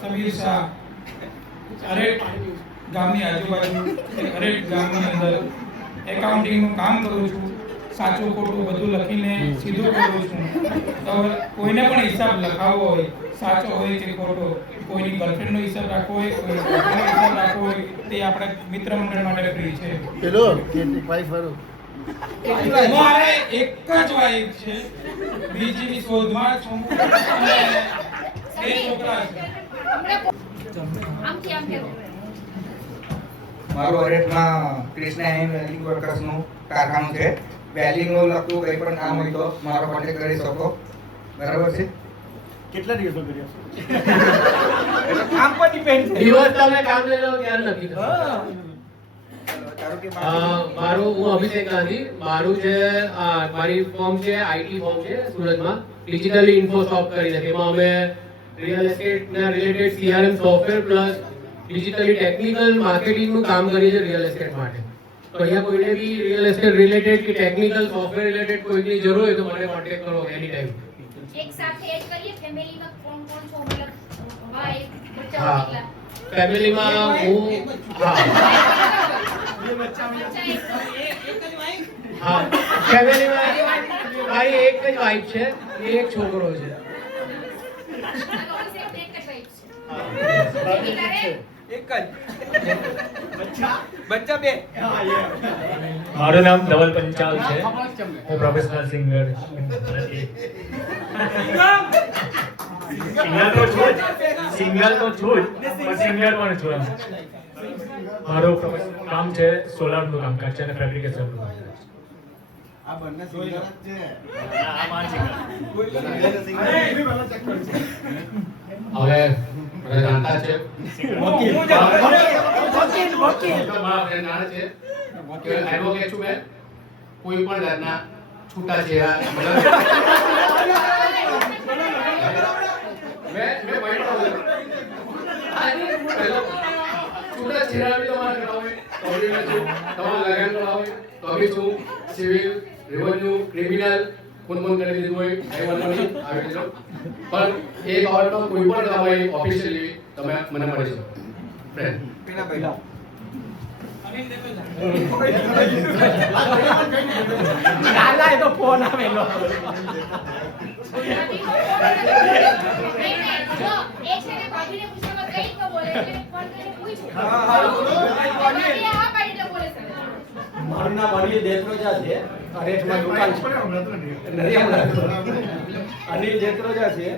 સમીર શાહ હરેક ગામની આજુબાજુ હરેક ગામની અંદર એકાઉન્ટિંગનું કામ કરું છું. સાચું ખોટું બધું લખીને સીધું કરું છું. તો કોઈને પણ હિસાબ લખાવવો હોય, સાચો હોય કે ખોટો, કોઈની ગર્લફ્રેન્ડનો હિસાબ રાખવો હોય, કોઈનો હિસાબ રાખવો હોય, તે આપણા મિત્ર મંડળ માટે ફ્રી છે. મારે એક જ વાઈફ છે, બીજીની શોધમાં છું અને બે છોકરા છે. મારું હરેકમાં કૃષ્ણા એન્ડ વેલ્ડિંગ વર્કર્સનું કારખાનું છે. વેલ્ડિંગનું લગતું કંઈ પણ કામ હોય તો મારો કોન્ટેક્ટ કરી શકો. બરાબર છે? કેટલા દિવસો કર્યા એટલે કામ પર ડિપેન્ડ છે. દિવસ તમે કામ લઈ લો ત્યારે નક્કી કરો. મારું હું અભિષેક ગાંધી, મારું છે મારી ફોર્મ છે આઈટી ફોર્મ છે સુરતમાં, ડિજિટલી ઇન્ફો શોપ કરીને. એમાં અમે રિયલ એસ્ટેટ ના related CRM software plus digitally technical માર્કેટિંગનું કામ કરીએ છીએ રિયલ એસ્ટેટ માટે. તો અહીંયા કોઈને બી રિયલ એસ્ટેટ રિલેટેડ કે ટેકનિકલ સોફ્ટવેર રિલેટેડ કોઈની જરૂર હોય તો મને કોન્ટેક્ટ કરો એની ટાઈમ. એક સાથે એડ કરીએ ફેમિલીમાં કોણ કોણ છો, મતલબ વાઈફ બચ્ચા હા, કેટલા? ફેમિલીમાં હું હા ફેમિલીમાં મારી એક જ વાઈફ છે, એક છોકરો છે. બચ્ચા બે. મારું નામ ધવલ પંચાલ છે. હું પ્રોફેશનલ સિંગર સિંગર તો છું જ, પણ સિંગર પણ છું. મારું કામ છે સોલારનું કામકાજ છે અને ફેબ્રિકેશનનું કામકાજ છે. આ બંને સિંગર જ છે. હવે મને જાણતા છે એડવોકેટ છું મેં. કોઈ પણ જાતના છૂટાછેડા છૂટાછેડા બી તમારે કરાવે તો બી છું. સિવિલ, રેવન્યુ, ક્રિમિનલ ખૂન કરી દીધું હોય કઈ વાંધો નહીં, આવી જજો. પણ એ બાબતમાં કોઈ પણ તમારી ઓફિશિયલી તમે મને મળી શકો. ફ્રેન્ડ પેલા પહેલા એ તો ફોન આવેલો. મારું નામ અનિલ દેત્રોજા છે. અરેઠમાં દુકાન છે. અનિલ દેત્રોજા છે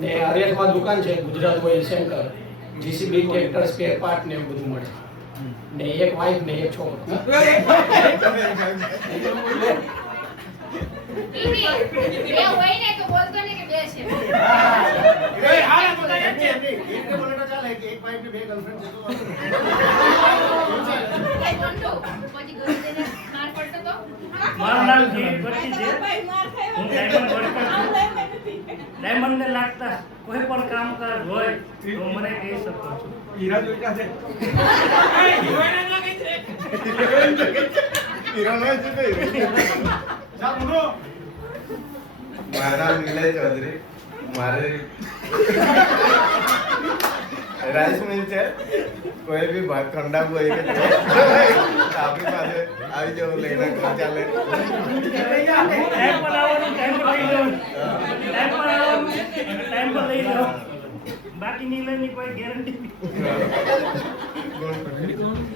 ને અરેઠમાં દુકાન છે. Gujarat oil centre, JCB tractor spare part ને એવું બધું મળે. ને એક વાઈફ ને એક છોકરો. મારું નામ દિલીપ ભટ્ટી છે. હું ડાયમંડ ને લાગતા કોઈ પણ કામકાજ હોય તો મને કહી શકો છો. હીરા જોઈતા છે. મારું નામ નિલય ચૌધરી. મારે રાઈસ મિલ છે. કોઈ બી ભાગ ઠંડા હોય કે આપણી પાસે આવી જવું લઈને ચાલે. ટાઈમ પર આવવાનું, ટાઈમ પર લઈ જવાનું, ટાઈમ પર આવવાનું, ટાઈમ પર લઈ જવાનું. બાકી નીલની કોઈ ગેરંટી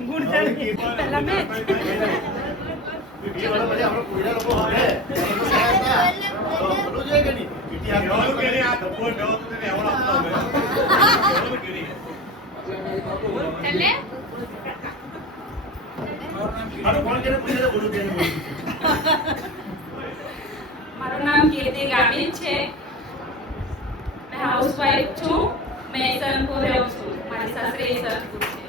ગુણ ચાલી પહેલા મેં મારું નામ કીર્તિ ગામિત છે. मैं हाउसवाइफ છું. मैं ઈસનપુર રહું છું. મારી સાસરી ઈસનપુર છે.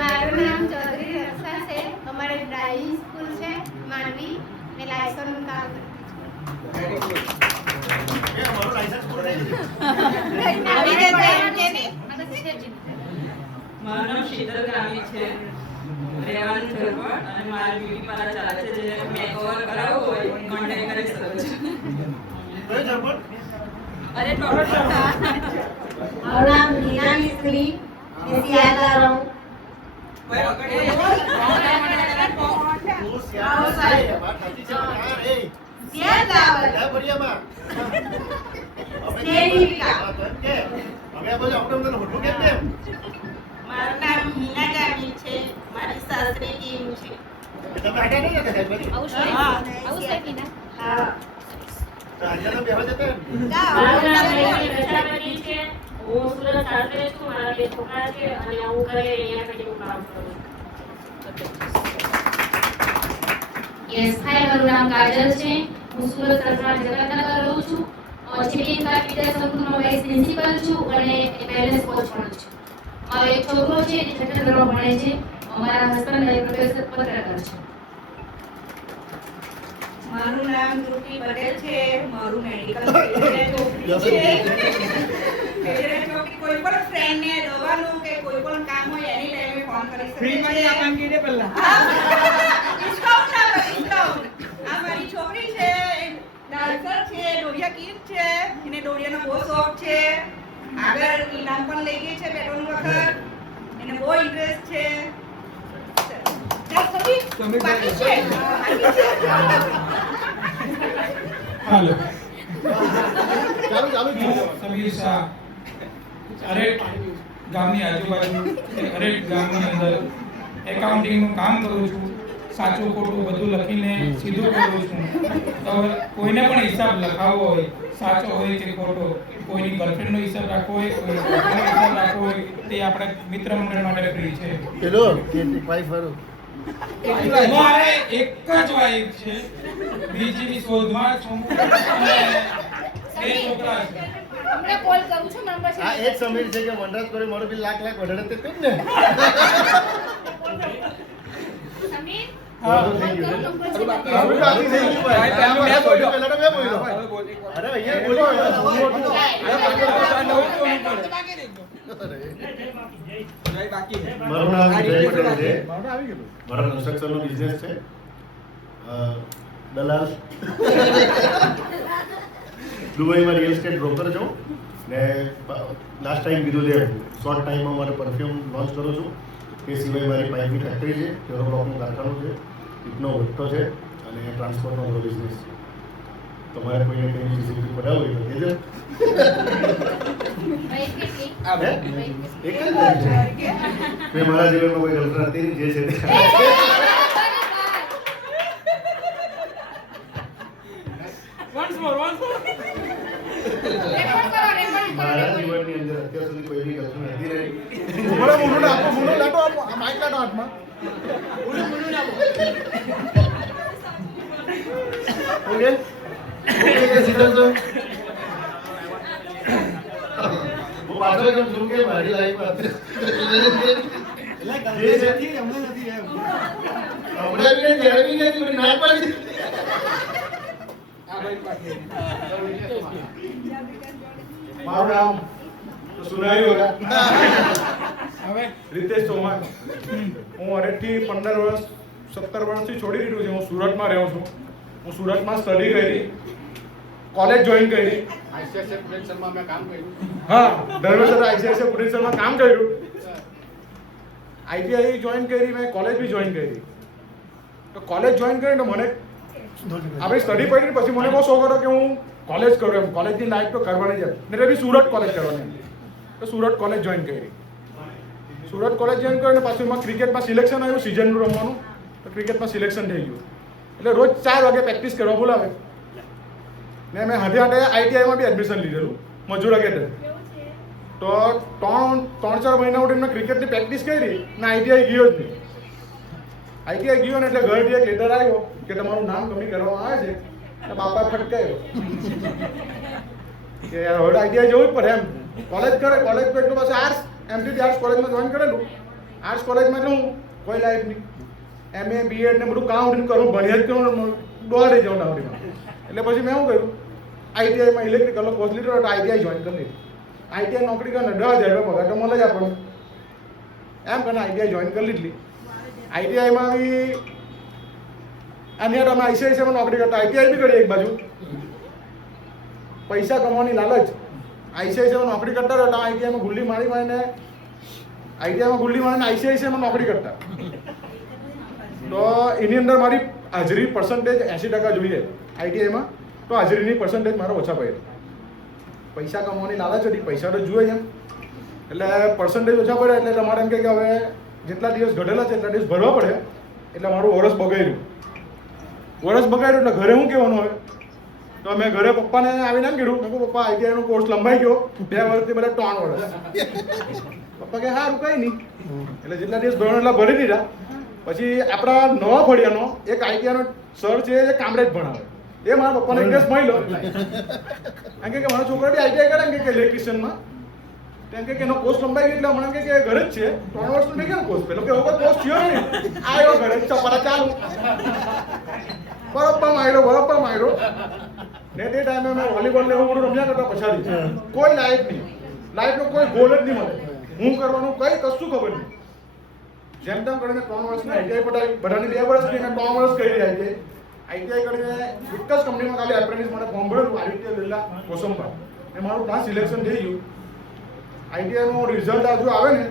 મારું નામ ચૌધરી રક્ષા છે. અમારે ડ્રાઇવિંગ સ્કૂલ છે માંડવી. મેં લાયસન્સનું કામ કરું મારું નામ શીતલ ગામી છે. રહેવાનું ઝરવડ અને મારી બ્યુટી પાર્લર ચાલે છે. જે મેકઓવર કરાવવું હોય કોન્ટેક્ટ કરી શકો છો. અરે ડોક્ટર મારું નામ મીના મિસ્ત્રી मैं सियाल आ रहा हूँ મારું નામ હિના ગામી છે મારી સાસરી ટીમ છે મારું નામ રેખી પ્રજાપતિ છે હું સુરત સાસરે છું મારા 2 છોકરા છે અને હું ઘરે અહીંયા કઈ કામ કરું યસ હાય મારું નામ કાજલ છે હું સુરત સરકાર જગતનગર રહું છું ચેમ્પિયન વિદ્યા સંકુલમાં વાઇસ પ્રિન્સિપલ છું અને બેલેન્સ કોચ પણ છું મારો એક છોકરો છે જે છઠ્ઠા ધોરણમાં ભણે છે અમારા હસબન્ડ એક પ્રોફેસર પત્રકાર છે મારું નામ ધ્રુતિ પટેલ છે મારું મેડિકલ કોઈ પણ ફ્રેન્ડ ને દવાનું કે કોઈ પણ કામ હોય એની ટાઈમે ફોન કરી શકે ફ્રી માં આ કામ કીધે પહેલા ડિસ્કાઉન્ટ આ મારી છોકરી છે ડાન્સર છે ડોરિયા કીટ છે એને ડોરિયાનો બહુ શોખ છે આગળ ઇનામ પણ લઈ ગઈ છે બેટોનું વખત એને બહુ ઇન્ટરેસ્ટ છે બાકી છે હાલો સમીર શાહ હરેક ગામની આજુબાજુ હરેક ગામની અંદર એકાઉન્ટિંગનું કામ કરું છું સાચું ખોટું બધું લખીને સીધું કરું છું તો કોઈને પણ હિસાબ લખાવવો હોય સાચો હોય કે ખોટો કોઈની ગર્લફ્રેન્ડનો હિસાબ રાખવો હોય કોઈ હિસાબ રાખવો હોય તે આપણે મિત્ર મંડળ માટે ફ્રી છે મારે એક જ વાઈફ છે બીજીની શોધમાં છું અને 2 છોકરા છે હમણાં કોલ કરું છું નંબર છે આ એક સમીર છે કે વનરાજ કરી મારો બી લાખ વધારે તે જ ને સમીર હા થઈ ગયું નંબર છે બાકી થઈ ગયું ભાઈ પહેલા બોલ્યો અરે અહીંયા બોલ્યો મારું નામ જય છે મારો કન્સ્ટ્રક્શનનો બિઝનેસ છે દલાલ દુબઈમાં રિયલ એસ્ટેટ બ્રોકર છું ને લાસ્ટ ટાઈમ કીધું છે શોર્ટ ટાઈમમાં મારે પરફ્યુમ લોન્ચ કરું છું એ સિવાય મારી પાઇપની ફેક્ટરી છે પ્યોરો બ્લોકનું કારખાનું છે ઇટનો ભટ્ટો છે અને ટ્રાન્સપોર્ટનો મારો બિઝનેસ છે તમારે કોઈને કંઈ સીસીટીવી પડાવવું હોય તો કહેજો ભાઈ કેટલી એક જ મેં મારા જીવનમાં કોઈ ગર્લફ્રેન્ડ હતી જે છે તે મારા જીવનની અંદર અત્યાર સુધી કોઈ બી ગર્લફ્રેન્ડ હતી નહીં ઓકે ઓકે સીધા તો હું પાછો એકદમ શું કે મારી લાઈફમાં જે નથી હમણાં નથી એમ હમણાં બી જ્યારે બી નથી બધી ના પાડી મારું નામ તો સુનાયું હોગા હવે રીતેશ ચૌહાણ હું અરેઠથી 15 વર્ષ 17 વર્ષથી છોડી દીધું છે હું સુરતમાં રહું છું હું સુરતમાં સ્ટડી કરી કોલેજ જોઈન કરી આઈસીઆઈસીઆઈ પ્રોડક્શનમાં મેં કામ કર્યું હા ધર્મેશ્વર આઈસીઆઈસીઆઈ પ્રોડક્શનમાં કામ કર્યું આઈટીઆઈ જોઈન કરી મેં કોલેજ બી જોઈન કરી તો કોલેજ જોઈન કરીને મને આપણે સ્ટડી પડી પછી મને બહુ શોખ હતો કે હું કોલેજ કરું એમ કોલેજની લાઈફ તો કરવાની છે એટલે બી સુરત કોલેજ કરવાની તો સુરત કોલેજ જોઈન કરી સુરત કોલેજ જોઈન કરીને પાછું એમાં ક્રિકેટમાં સિલેક્શન આવ્યું સિઝનનું રમવાનું તો ક્રિકેટમાં સિલેક્શન થઈ ગયું એટલે રોજ 4 વાગે પ્રેક્ટિસ કરવા બોલાવે ને મેં હાથે હાથે આઈટીઆઈમાં બી એડમિશન લીધેલું મજૂર અકેડમી તો 3-4 મહિના સુધી મેં ક્રિકેટની પ્રેક્ટિસ કરી ને આઈટીઆઈ ગયો જ નહીં આઈટીઆઈ ગયો ને એટલે ઘરથી એક લેટર આવ્યો કે તમારું નામ કમી કરવામાં આવે છે અને બાપાએ ફટકાયો કે યાર હવે આઈટીઆઈ જવું જ પડે એમ કોલેજ કરે કોલેજ પર એટલું પાછું આર્ટ્સ એમટી આર્ટ્સ કોલેજમાં જોઈન કરેલું આર્ટ્સ કોલેજમાં એટલે હું કોઈ લાઈફ નહીં MA BEd ને બધું કામ કરું ભણ્યા જ કરું દોડી જાઉં ડાવડીમાં એટલે પછી મેં શું કર્યું આઈટીઆઈમાં ઇલેક્ટ્રિકલનો કોર્સ લીધો તો આઈટીઆઈ જોઈન કરી લીધી આઈટીઆઈ નોકરી કરીને 10,000 રૂપિયા પગાર તો મળે જ આપણને એમ કરીને આઈટીઆઈ જોઈન કરી લીધી આઈટીઆઈમાં બી અને તમે આઈસીઆઈસીઆઈમાં નોકરી કરતા આઈટીઆઈ બી કરી એક બાજુ પૈસા કમાવાની લાલચ આઈસીઆઈસીઆઈમાં નોકરી કરતા હતા, આઈટીઆઈમાં ગુલ્લી મારીને આઈસીઆઈસીઆઈમાં નોકરી કરતા. તો એની અંદર મારી હાજરી પર્સન્ટેજ 80% જોઈએ આઈટીઆઈમાં, તો હાજરીની પર્સન્ટેજ મારો ઓછા પડ્યો. પૈસા કમાવાની લાલચ હતી, પૈસા તો જોઈએ એમ, એટલે પર્સન્ટેજ ઓછા પડે એટલે તમારે એમ કે હવે જેટલા દિવસ ઘટેલા છે એટલા દિવસ ભરવા પડે. એટલે મારું વરસ બગાડ્યું એટલે ઘરે શું કહેવાનું હવે? તો મેં ઘરે પપ્પાને આવીને એમ કીધું, મેં કહ્યું પપ્પા આઈટીઆઈનો કોર્સ લંબાઈ ગયો 2 વર્ષથી બધા 3 વર્ષ. પપ્પા કે સારું કંઈ નહીં. એટલે જેટલા દિવસ ભરવાનું એટલા ભરી દીધા. પછી આપણા નવા ફળિયાનો એક આઈટીઆઈનો સર છે, એ કામરેજ ભણાવે. એ મારા પપ્પાને ઇન્ટરેસ્ટ મળ્યો. એમ કે મારો છોકરો બી આઈટીઆઈ કરે કે ઇલેક્ટ્રિશિયનમાં. કેમ કે એનો કોર્સ લંબાઈ ગયો એટલે હમણાં કે ઘરે જ છે, 3 વર્ષનો નહીં કેમ કોર્સ? પેલો કે એવો કોર્સ થયો નહીં, આવ્યો ઘરે ચપારા ચાલુ. બરાબર માર્યો. ને તે ટાઈમે મેં વોલીબોલ ને એવું બધું રમ્યા કરતા પછાડી. કોઈ લાઈફનો કોઈ ગોલ જ નહીં મળે. હું કરવાનું કઈ કશું ખબર નહીં. જેમ તેમ કરીને 3 વર્ષની આઈટીઆઈ પટાવી. બધાની 2 વર્ષની અને 3 વર્ષ કરી આઈટીઆઈ કરીને એક જ કંપનીમાં ખાલી એપ્રેન્ટિસ માટે ફોર્મ ભરેલું, આદિત્ય બિરલા કોસંબા. ને મારું ત્યાં સિલેક્શન થઈ ગયું. આઈટીઆઈનું રિઝલ્ટ હજુ આવે ને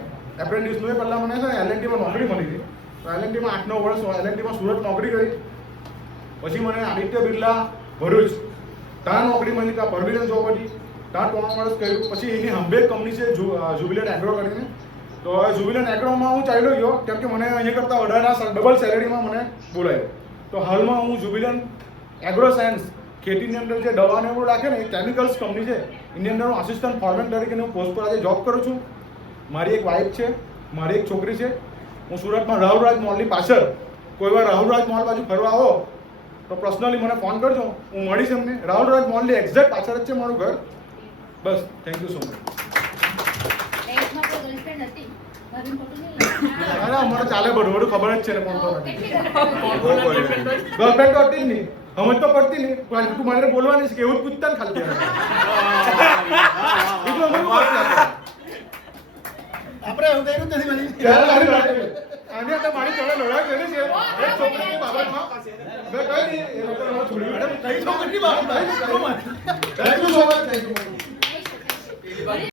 એપ્રેન્ટિસનું, એ પહેલાં મને છે ને એલએનટીમાં નોકરી મળી હતી. તો એલએનટીમાં 8-9 વર્ષ એલએનટીમાં સુરત નોકરી કરી. પછી મને આદિત્ય બિરલા ભરૂચ ત્યાં નોકરી મળી, ત્યાં પરમિનન્ટ જોબ હતી, ત્યાં 3 વર્ષ કર્યું. પછી એની હંબેક કંપની છે જુબિલન્ટ એગ્રો કરીને. તો જુબિલન્ટ એગ્રોમાં હું ચાલ્યો ગયો, કેમ કે મને અહીંયા કરતાં વધારે ડબલ સેલેરીમાં મને બોલાયો. તો હાલમાં હું જુબિલન્ટ એગ્રો સાયન્સ, ખેતીની અંદર જે દવાને એવું રાખે ને, એ કેમિકલ્સ કંપની છે, એની અંદર હું આસિસ્ટન્ટ ફોરમેન તરીકે હું પોસ્ટ પર આજે જોબ કરું છું. મારી એક વાઇફ છે, મારી એક છોકરી છે. હું સુરતમાં રાહુલ રાજ મોલની પાછળ, કોઈ વાર રાહુલ રાજ મોલ બાજુ ફરવા આવો તો પર્સનલી મને ફોન કરજો, હું મળીશ એમને. રાહુલ રાજ મોલની એક્ઝેક્ટ પાછળ જ છે મારું ઘર. બસ, થેન્ક યુ સો મચ. મને ચાલે બધું ખબર જ છે ને કોણ કોણ ગર્લફ્રેન્ડ તો હતી જ નહીં, સમજ તો પડતી નહીં. પણ તું મારે બોલવાની છે કે એવું જ પૂછતા ને ખાલી આપણે એવું કઈ નથી મારી જોડે લડાઈ કરી છે એક છોકરીની બાબતમાં. મેં કઈ નહીં, એ લોકો છોડી કઈ છોકરીની બાબત. Thank you so much.